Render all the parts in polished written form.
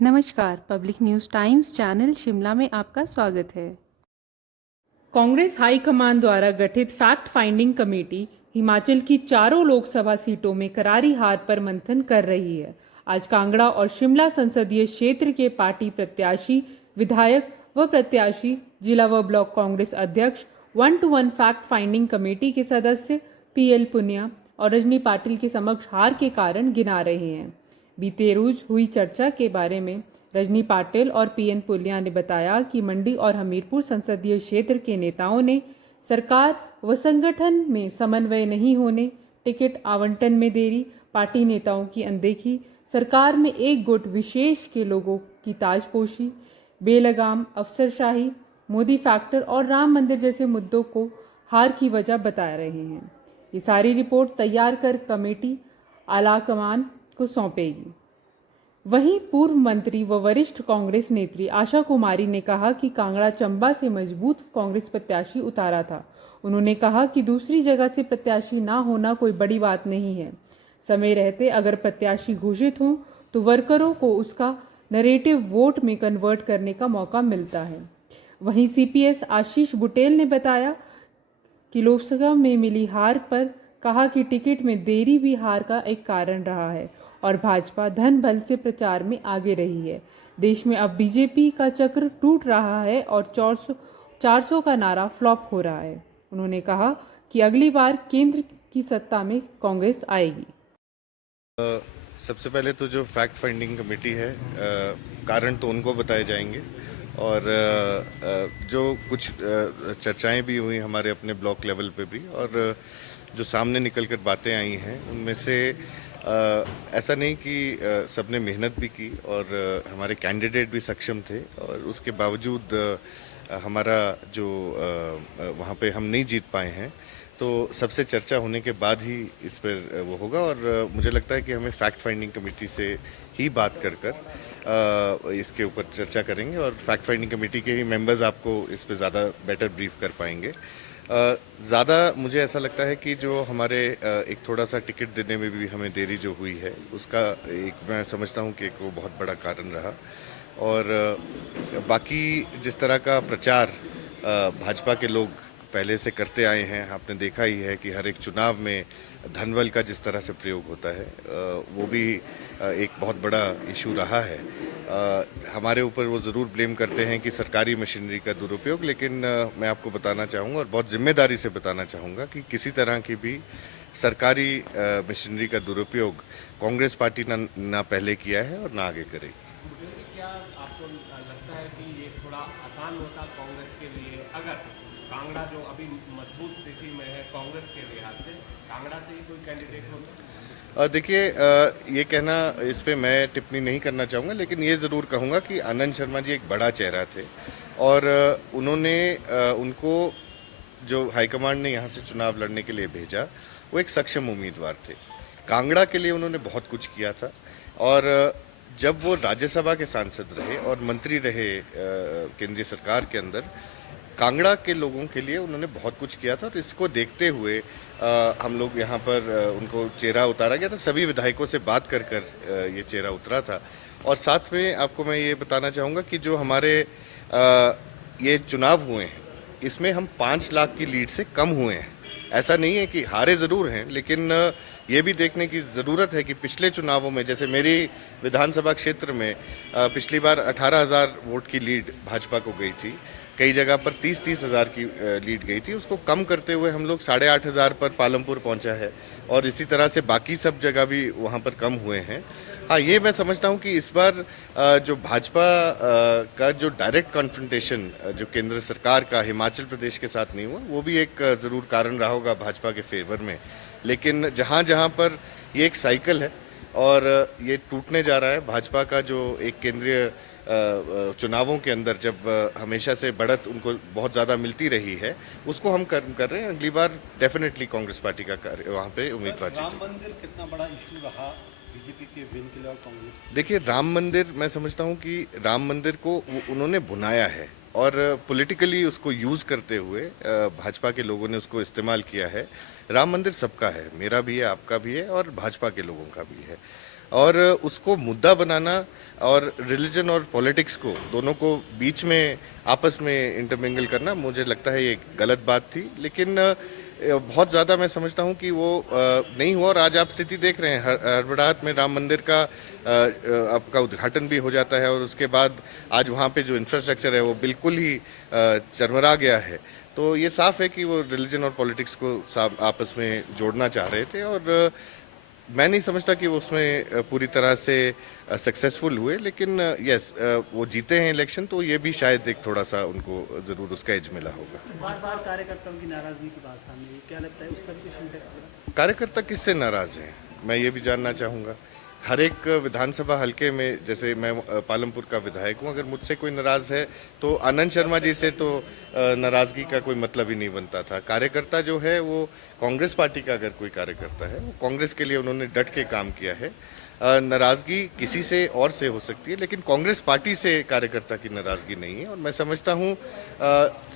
नमस्कार, public news times channel Shimla में आपका स्वागत है। कांग्रेस हाईकमान द्वारा गठित फैक्ट फाइंडिंग कमेटी हिमाचल की चारों लोकसभा सीटों में करारी हार पर मंथन कर रही है। आज कांगड़ा और शिमला संसदीय क्षेत्र के पार्टी प्रत्याशी, विधायक व प्रत्याशी, जिला व ब्लॉक कांग्रेस अध्यक्ष, 1-to-1 फैक्ट फाइंडिंग कमेटी के सदस्य PL पुनिया और रजनी पाटिल के समक्ष हार के कारण गिना रहे हैं। बीते रोज हुई चर्चा के बारे में रजनी पाटिल और PN पुनिया ने बताया कि मंडी और हमीरपुर संसदीय क्षेत्र के नेताओं ने सरकार व संगठन में समन्वय नहीं होने, टिकट आवंटन में देरी, पार्टी नेताओं की अनदेखी, सरकार में एक गुट विशेष के लोगों की ताजपोशी, बेलगाम अफसरशाही, मोदी फैक्टर और राम मंदिर जैसे मुद्दों को हार की वजह बता रहे हैं। ये सारी रिपोर्ट तैयार कर कमेटी आलाकमान को सौंपेगी। वहीं पूर्व मंत्री व वरिष्ठ कांग्रेस नेत्री आशा कुमारी ने कहा कि कांगड़ा चंबा से मजबूत कांग्रेस प्रत्याशी उतारा था। उन्होंने कहा कि दूसरी जगह से प्रत्याशी ना होना कोई बड़ी बात नहीं है। समय रहते अगर प्रत्याशी घोषित हों तो वर्करों को उसका नरेटिव वोट में कन्वर्ट करने का मौका मिलता है। वहीं CPS आशीष बुटेल ने बताया कि लोकसभा में मिली हार पर कहा कि टिकट में देरी भी हार का एक कारण रहा है और भाजपा धन बल से प्रचार में आगे रही है। देश में अब BJP का चक्र टूट रहा है और 400 का नारा फ्लॉप हो रहा है। उन्होंने कहा कि अगली बार केंद्र की सत्ता में कांग्रेस आएगी। सबसे पहले तो जो फैक्ट फाइंडिंग कमेटी है, कारण तो उनको बताए जाएंगे और जो कुछ चर्चाएं भी हुई हमारे अपने ब्लॉक लेवल पे भी, और जो सामने निकल कर बातें आई हैं उनमें से ऐसा नहीं कि सबने मेहनत भी की और हमारे कैंडिडेट भी सक्षम थे और उसके बावजूद हमारा जो वहाँ पे हम नहीं जीत पाए हैं, तो सबसे चर्चा होने के बाद ही इस पर वो होगा। और मुझे लगता है कि हमें फैक्ट फाइंडिंग कमेटी से ही बात कर इसके ऊपर चर्चा करेंगे और फैक्ट फाइंडिंग कमेटी के ही मेंबर्स आपको इस पर ज़्यादा बेटर ब्रीफ कर पाएंगे। ज़्यादा मुझे ऐसा लगता है कि जो हमारे एक थोड़ा सा टिकट देने में भी हमें देरी जो हुई है उसका एक मैं समझता हूँ कि एक वो बहुत बड़ा कारण रहा। और बाकी जिस तरह का प्रचार भाजपा के लोग पहले से करते आए हैं, आपने देखा ही है कि हर एक चुनाव में धनबल का जिस तरह से प्रयोग होता है वो भी एक बहुत बड़ा इशू रहा है। हमारे ऊपर वो ज़रूर ब्लेम करते हैं कि सरकारी मशीनरी का दुरुपयोग, लेकिन मैं आपको बताना चाहूँगा और बहुत जिम्मेदारी से बताना चाहूँगा कि किसी तरह की भी सरकारी मशीनरी का दुरुपयोग कांग्रेस पार्टी ना पहले किया है और ना आगे करेगी। क्या आपको लगता है कि ये थोड़ा आसान होता कांग्रेस के लिए अगर कांगड़ा जो अभी मजबूत स्थिति में है कांग्रेस के लिहाज से, कांगड़ा से ही कोई कैंडिडेट होता? देखिए, ये कहना इस पे मैं टिप्पणी नहीं करना चाहूँगा, लेकिन ये ज़रूर कहूँगा कि आनंद शर्मा जी एक बड़ा चेहरा थे और उन्होंने उनको जो हाईकमांड ने यहाँ से चुनाव लड़ने के लिए भेजा वो एक सक्षम उम्मीदवार थे। कांगड़ा के लिए उन्होंने बहुत कुछ किया था और जब वो राज्यसभा के सांसद रहे और मंत्री रहे केंद्रीय सरकार के अंदर, कांगड़ा के लोगों के लिए उन्होंने बहुत कुछ किया था और इसको देखते हुए हम लोग यहाँ पर उनको चेहरा उतारा गया था। सभी विधायकों से बात कर कर ये चेहरा उतरा था। और साथ में आपको मैं ये बताना चाहूँगा कि जो हमारे ये चुनाव हुए हैं इसमें हम 5 लाख की लीड से कम हुए हैं। ऐसा नहीं है कि हारे ज़रूर हैं, लेकिन ये भी देखने की ज़रूरत है कि पिछले चुनावों में, जैसे मेरी विधानसभा क्षेत्र में पिछली बार 18,000 वोट की लीड भाजपा को गई थी, कई जगह पर 30-30 हज़ार की लीड गई थी। उसको कम करते हुए हम लोग 8,500 पर पालमपुर पहुंचा है और इसी तरह से बाकी सब जगह भी वहां पर कम हुए हैं। हाँ, ये मैं समझता हूं कि इस बार जो भाजपा का जो डायरेक्ट कॉन्फ्रंटेशन जो केंद्र सरकार का हिमाचल प्रदेश के साथ नहीं हुआ, वो भी एक ज़रूर कारण रहा होगा भाजपा के फेवर में। लेकिन जहाँ जहाँ पर ये एक साइकिल है और ये टूटने जा रहा है, भाजपा का जो एक केंद्रीय चुनावों के अंदर जब हमेशा से बढ़त उनको बहुत ज़्यादा मिलती रही है, उसको हम कर रहे हैं। अगली बार डेफिनेटली कांग्रेस पार्टी का वहाँ पे उम्मीदवार राम मंदिर कितना बड़ा इशू रहा बीजेपी के विन के लिए और कांग्रेस? देखिए, राम मंदिर मैं समझता हूँ कि राम मंदिर को उन्होंने बुनाया है और पॉलिटिकली उसको यूज़ करते हुए भाजपा के लोगों ने उसको इस्तेमाल किया है। राम मंदिर सबका है, मेरा भी है, आपका भी है और भाजपा के लोगों का भी है। और उसको मुद्दा बनाना और रिलीजन और पॉलिटिक्स को दोनों को बीच में आपस में इंटरमिंगल करना मुझे लगता है ये गलत बात थी। लेकिन बहुत ज़्यादा मैं समझता हूँ कि वो नहीं हुआ और आज आप स्थिति देख रहे हैं हड़बड़ाहट में राम मंदिर का आपका उद्घाटन भी हो जाता है और उसके बाद आज वहाँ पे जो इंफ्रास्ट्रक्चर है वो बिल्कुल ही चरमरा गया है। तो ये साफ है कि वो रिलीजन और पॉलिटिक्स को आपस में जोड़ना चाह रहे थे और मैं नहीं समझता कि वो उसमें पूरी तरह से सक्सेसफुल हुए। लेकिन यस वो जीते हैं इलेक्शन तो ये भी शायद एक थोड़ा सा उनको ज़रूर उसका एज मिला होगा। बार बार कार्यकर्ताओं की नाराजगी की बात सामने आई, क्या लगता है उसका भी कुछ इम्पैक्ट? कार्यकर्ता किससे नाराज हैं मैं ये भी जानना चाहूँगा। हर एक विधानसभा हलके में, जैसे मैं पालमपुर का विधायक हूँ, अगर मुझसे कोई नाराज है तो आनंद शर्मा जी से तो नाराजगी का कोई मतलब ही नहीं बनता था। कार्यकर्ता जो है वो कांग्रेस पार्टी का अगर कोई कार्यकर्ता है वो कांग्रेस के लिए उन्होंने डट के काम किया है। नाराजगी किसी से और से हो सकती है लेकिन कांग्रेस पार्टी से कार्यकर्ता की नाराजगी नहीं है। और मैं समझता हूँ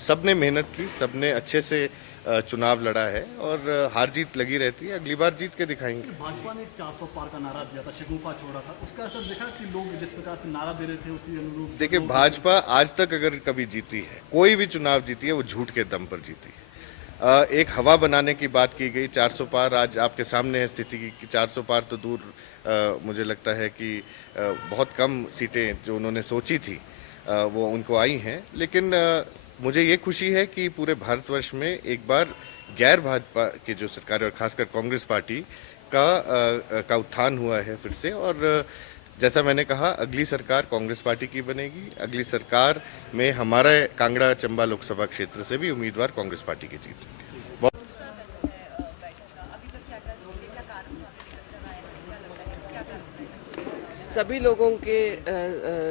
सबने मेहनत की, सबने अच्छे से चुनाव लड़ा है और हार जीत लगी रहती है, अगली बार जीत के दिखाएंगे। भाजपा ने 400 पार का नारा दिया था, शगुफा छोड़ा था, उसका असर देखा कि लोग जिस प्रकार से नारा दे रहे थे उसी अनुरूप? देखिए भाजपा आज तक अगर कभी जीती है, कोई भी चुनाव जीती है, वो झूठ के दम पर जीती है। एक हवा बनाने की बात की गई, 400 पार आज आपके सामने है स्थिति की 400 पार तो दूर मुझे लगता है कि बहुत कम सीटें जो उन्होंने सोची थी वो उनको आई हैं। लेकिन मुझे ये खुशी है कि पूरे भारतवर्ष में एक बार गैर भाजपा की जो सरकार है और खासकर कांग्रेस पार्टी का उत्थान हुआ है फिर से। और जैसा मैंने कहा अगली सरकार कांग्रेस पार्टी की बनेगी। अगली सरकार में हमारे कांगड़ा चंबा लोकसभा क्षेत्र से भी उम्मीदवार कांग्रेस पार्टी के जीतेंगे। सभी लोगों के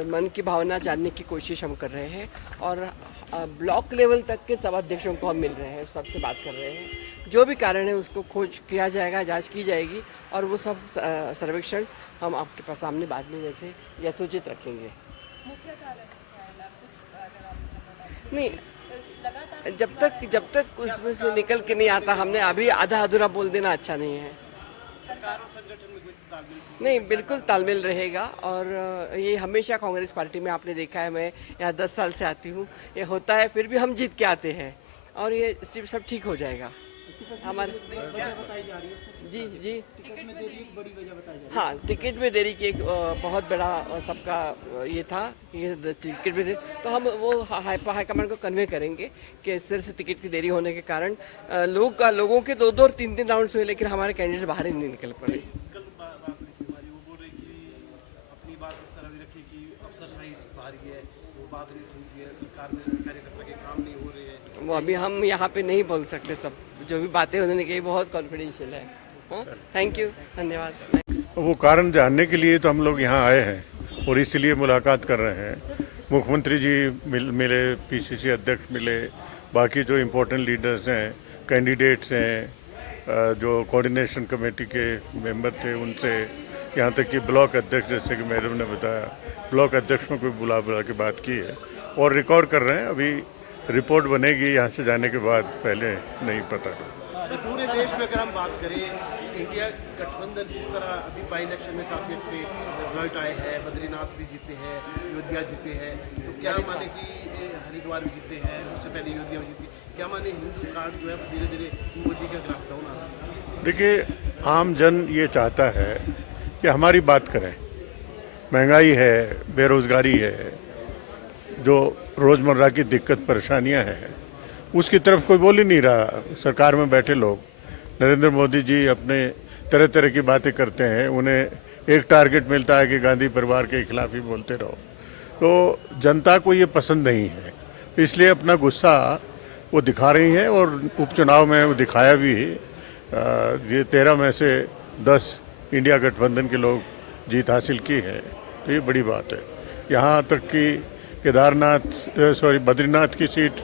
मन की भावना जानने की कोशिश हम कर रहे हैं और ब्लॉक लेवल तक के सब अध्यक्षों को हम मिल रहे हैं, सबसे बात कर रहे हैं। जो भी कारण है उसको खोज किया जाएगा, जांच की जाएगी और वो सब सर्वेक्षण हम आपके पास सामने बाद में जैसे यथोचित रखेंगे। नहीं, जब तक उसमें से निकल के नहीं आता, हमने अभी आधा अधूरा बोल देना अच्छा नहीं है। नहीं, बिल्कुल तालमेल रहेगा और ये हमेशा कांग्रेस पार्टी में आपने देखा है, मैं यहाँ 10 साल से आती हूँ, ये होता है, फिर भी हम जीत के आते हैं और ये सब ठीक हो जाएगा हमारे। जी जी, टिकट में देरी एक बड़ी वजह बताई जा हाँ, टिकट में देरी की एक बहुत बड़ा सबका ये था, ये टिकट में तो हम वो हाईकमांड को कन्वे करेंगे कि सिर्फ से टिकट की देरी होने के कारण लोगों के 2-2 और 3-3 राउंड्स हुए लेकिन हमारे कैंडिडेट्स बाहर ही नहीं निकल पड़े। कल बात हुई थी हमारी, वो बोल रही कि अपनी बात इस तरह भी रखी कि अफसरशाही भारी है, वो बात नहीं सुनती है, सरकार में कार्यकर्ता के काम नहीं हो रहे हैं। वो अभी हम यहाँ पे नहीं बोल सकते, सब जो भी बातें उन्होंने कही बहुत कॉन्फिडेंशियल है। थैंक यू, धन्यवाद। वो कारण जानने के लिए तो हम लोग यहाँ आए हैं और इसीलिए मुलाकात कर रहे हैं। मुख्यमंत्री जी मिले, पीसीसी अध्यक्ष मिले, बाकी जो इम्पोर्टेंट लीडर्स हैं, कैंडिडेट्स हैं, जो कोऑर्डिनेशन कमेटी के मेंबर थे उनसे, यहाँ तक कि ब्लॉक अध्यक्ष, जैसे कि मैडम ने बताया, ब्लॉक अध्यक्ष में कोई बुला के बात की है और रिकॉर्ड कर रहे हैं। अभी रिपोर्ट बनेगी यहाँ से जाने के बाद, पहले नहीं पता। सर, पूरे देश में अगर हम बात करें, इंडिया गठबंधन जिस तरह अभी बाई इलेक्शन में काफ़ी अच्छे रिजल्ट आए हैं, बद्रीनाथ भी जीते हैं, अयोध्या जीते हैं, तो क्या माने कि हरिद्वार भी जीते हैं, उससे पहले अयोध्या भी जीती, क्या माने हिंदू कार्ड जो है धीरे धीरे मोदी का ग्राफ डाउन आ रहा है? देखिए, आम जन ये चाहता है कि हमारी बात करें। महंगाई है, बेरोजगारी है, जो रोज़मर्रा की दिक्कत परेशानियां हैं, उसकी तरफ कोई बोल ही नहीं रहा। सरकार में बैठे लोग, नरेंद्र मोदी जी अपने तरह तरह की बातें करते हैं, उन्हें एक टारगेट मिलता है कि गांधी परिवार के खिलाफ ही बोलते रहो। तो जनता को ये पसंद नहीं है, इसलिए अपना गुस्सा वो दिखा रही है और उपचुनाव में वो दिखाया भी। ये 13 में से 10 इंडिया गठबंधन के लोग जीत हासिल की है, तो ये बड़ी बात है। यहाँ तक कि बद्रीनाथ की सीट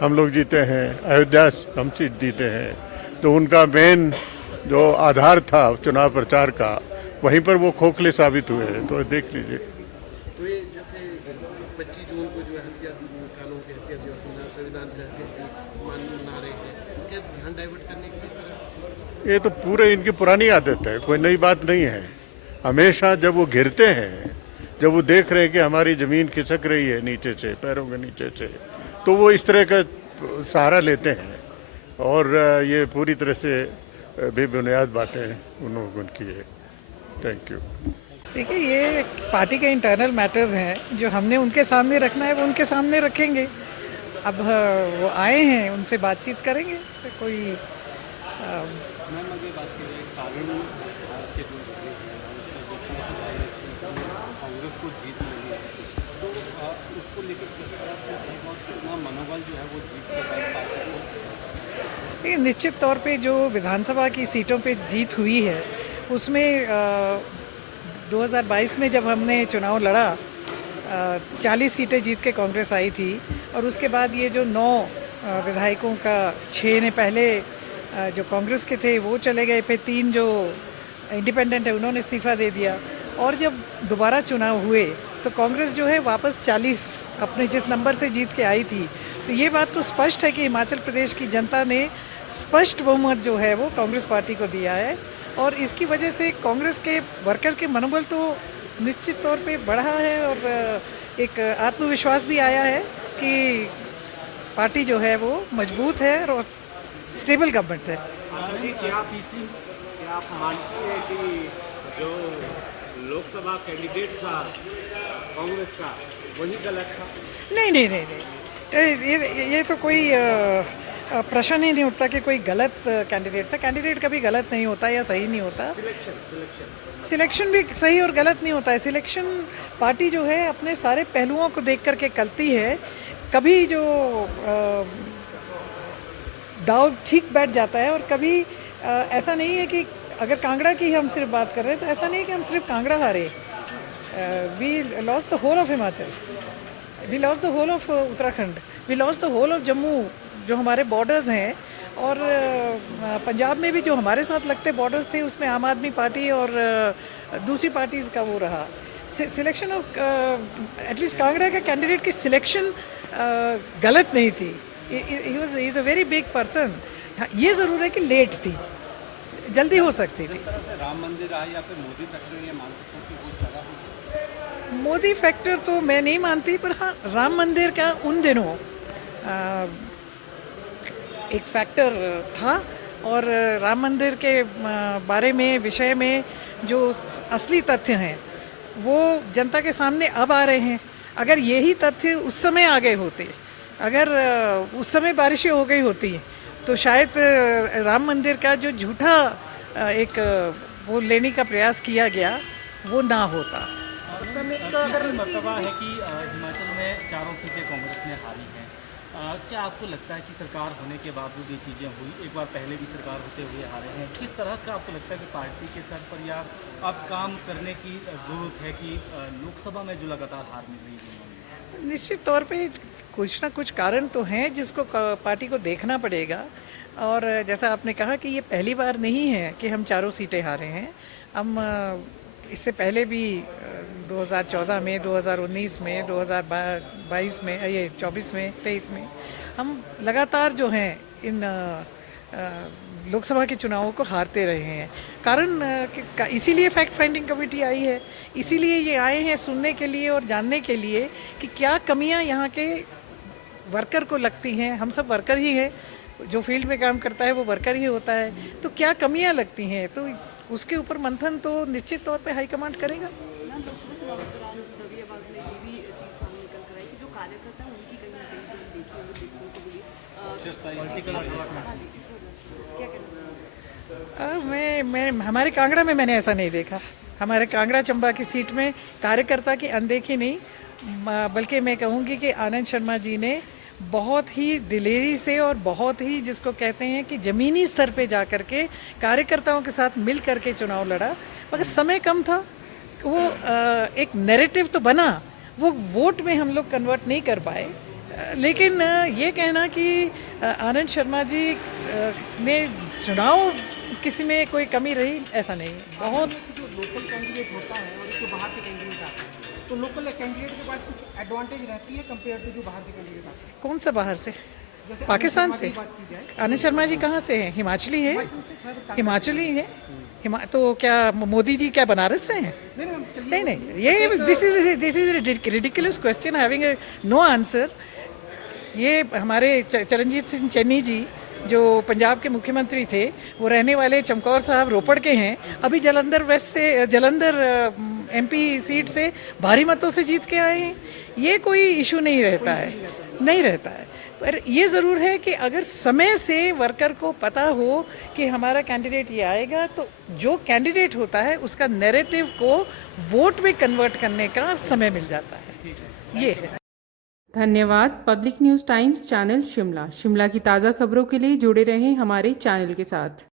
हम लोग जीते हैं, अयोध्या हम सीट जीते हैं, तो उनका मेन जो आधार था चुनाव प्रचार का, वहीं पर वो खोखले साबित हुए हैं। तो देख लीजिए। तो ये जैसे 25 जून को जो है हत्या कानून की हत्या दिवस में संविधान की हत्या मना रहे हैं, तो क्या ध्यान डाइवर्ट करने के लिए इस तरह? ये तो पूरे इनकी पुरानी आदत है, कोई नई बात नहीं है। हमेशा जब वो गिरते हैं, जब वो देख रहे हैं कि हमारी ज़मीन खिसक रही है नीचे से, पैरों के नीचे से, तो वो इस तरह का सहारा लेते हैं। और ये पूरी तरह से बेबुनियाद बातें उन्होंने की है। Thank you. देखिए, ये पार्टी के इंटरनल मैटर्स हैं, जो हमने उनके सामने रखना है वो उनके सामने रखेंगे। अब वो आए हैं, उनसे बातचीत करेंगे। तो कोई मैम आगे बात करें कारण के जो मुद्दे हैं और जिस तरह से बाई इलेक्शन में कांग्रेस को जीत मिली है, तो उसको लेकर किस तरह से और कितना मनोबल जो है वो जीत के बाद पार्टी को। ये निश्चित तौर पे जो विधानसभा की सीटों पे जीत हुई है, उसमें 2022 में जब हमने चुनाव लड़ा, 40 सीटें जीत के कांग्रेस आई थी। और उसके बाद ये जो 9 विधायकों का 6 ने पहले जो कांग्रेस के थे वो चले गए, फिर 3 जो इंडिपेंडेंट है उन्होंने इस्तीफा दे दिया। और जब दोबारा चुनाव हुए तो कांग्रेस जो है वापस 40 अपने जिस नंबर से जीत के आई थी। तो ये बात तो स्पष्ट है कि हिमाचल प्रदेश की जनता ने स्पष्ट बहुमत जो है वो कांग्रेस पार्टी को दिया है। और इसकी वजह से कांग्रेस के वर्कर के मनोबल तो निश्चित तौर पे बढ़ा है और एक आत्मविश्वास भी आया है कि पार्टी जो है वो मजबूत है और स्टेबल गवर्नमेंट है। आशा जी, क्या आप मानती हैं कि जो लोकसभा कैंडिडेट था कांग्रेस का वही गलत था? नहीं नहीं नहीं नहीं, ये तो कोई प्रश्न ही नहीं उठता कि कोई गलत कैंडिडेट था। कैंडिडेट कभी गलत नहीं होता या सही नहीं होता। सिलेक्शन भी सही और गलत नहीं होता है। सिलेक्शन पार्टी जो है अपने सारे पहलुओं को देख करके करती है। कभी जो दाव ठीक बैठ जाता है और कभी ऐसा नहीं है कि अगर कांगड़ा की हम सिर्फ बात कर रहे हैं तो ऐसा नहीं है कि हम सिर्फ कांगड़ा हारे। We lost the whole of Himachal, we lost the whole of Uttarakhand, we lost the whole of Jammu जो हमारे बॉर्डर्स हैं। और पंजाब में भी जो हमारे साथ लगते बॉर्डर्स थे उसमें आम आदमी पार्टी और दूसरी पार्टीज़ का वो रहा। सिलेक्शन ऑफ एटलीस्ट कांगड़ा का कैंडिडेट की सिलेक्शन गलत नहीं थी। He is a very big person. ये ज़रूर है कि लेट थी, जल्दी हो सकती थी। जिस तरह से राम मंदिर आए या फिर मोदी फैक्टर, ये मान सकते हो कि वो ज़्यादा हो। मोदी फैक्टर तो मैं नहीं मानती, पर हाँ राम मंदिर का उन दिनों एक फैक्टर था। और राम मंदिर के बारे में विषय में जो असली तथ्य हैं वो जनता के सामने अब आ रहे हैं। अगर यही तथ्य उस समय आ गए होते, अगर उस समय बारिशें हो गई होती तो शायद राम मंदिर का जो झूठा एक वो लेने का प्रयास किया गया वो ना होता। तीसरी मर्तबा है कि हिमाचल में 4 सीटें कांग्रेस ने हारी हैं। क्या आपको लगता है कि सरकार होने के बावजूद ये चीज़ें हुई? एक बार पहले भी सरकार होते हुए हारे हैं। किस तरह का आपको लगता है कि पार्टी के स्तर पर या अब काम करने की ज़रूरत है कि लोकसभा में जो लगातार हार मिल रही है? निश्चित तौर पे कुछ ना कुछ कारण तो हैं जिसको पार्टी को देखना पड़ेगा। और जैसा आपने कहा कि ये पहली बार नहीं है कि हम 4 सीटें हारे हैं। हम इससे पहले भी 2014 में, 2019 में, 2022 में, ये 24 में, 23 में हम लगातार जो हैं इन लोकसभा के चुनावों को हारते रहे हैं। कारण इसीलिए फैक्ट फाइंडिंग कमेटी आई है, इसीलिए ये आए हैं सुनने के लिए और जानने के लिए कि क्या कमियां यहाँ के वर्कर को लगती हैं। हम सब वर्कर ही हैं, जो फील्ड में काम करता है वो वर्कर ही होता है। तो क्या कमियां लगती हैं, तो उसके ऊपर मंथन तो निश्चित तौर पे हाईकमांड करेगा। मैं हमारे कांगड़ा में मैंने ऐसा नहीं देखा। हमारे कांगड़ा चंबा की सीट में कार्यकर्ता की अनदेखी नहीं, बल्कि मैं कहूँगी कि आनंद शर्मा जी ने बहुत ही दिलेरी से और बहुत ही जिसको कहते हैं कि ज़मीनी स्तर पे जा कर के कार्यकर्ताओं के साथ मिल कर के चुनाव लड़ा। मगर समय कम था, वो एक नैरेटिव तो बना, वो वोट में हम लोग कन्वर्ट नहीं कर पाए। लेकिन ये कहना कि आनंद शर्मा जी ने चुनाव किसी में कोई कमी रही, ऐसा नहीं है। बहुत जो लोकल कैंडिडेट होता है और जो बाहर से कैंडिडेट आता है, तो लोकल कैंडिडेट के पास कुछ एडवांटेज रहती है कंपेयर टू जो बाहर से कैंडिडेट आते हैं। कौन सा बाहर से? पाकिस्तान से आनंद शर्मा जी कहाँ से हैं? हिमाचली है, हिमाचली है। तो क्या मोदी जी क्या बनारस से हैं? नहीं नहीं, ये this is ridiculous question having no answer. ये हमारे चरणजीत सिंह चन्नी जी जो पंजाब के मुख्यमंत्री थे, वो रहने वाले चमकौर साहब रोपड़ के हैं। अभी जलंधर वेस्ट से, जलंधर एमपी सीट से भारी मतों से जीत के आए हैं। ये कोई इशू नहीं रहता है, नहीं रहता है। पर ये ज़रूर है कि अगर समय से वर्कर को पता हो कि हमारा कैंडिडेट ये आएगा, तो जो कैंडिडेट होता है उसका नैरेटिव को वोट में कन्वर्ट करने का समय मिल जाता है। ये है। धन्यवाद। Public news times channel Shimla की ताज़ा खबरों के लिए जुड़े रहें हमारे चैनल के साथ।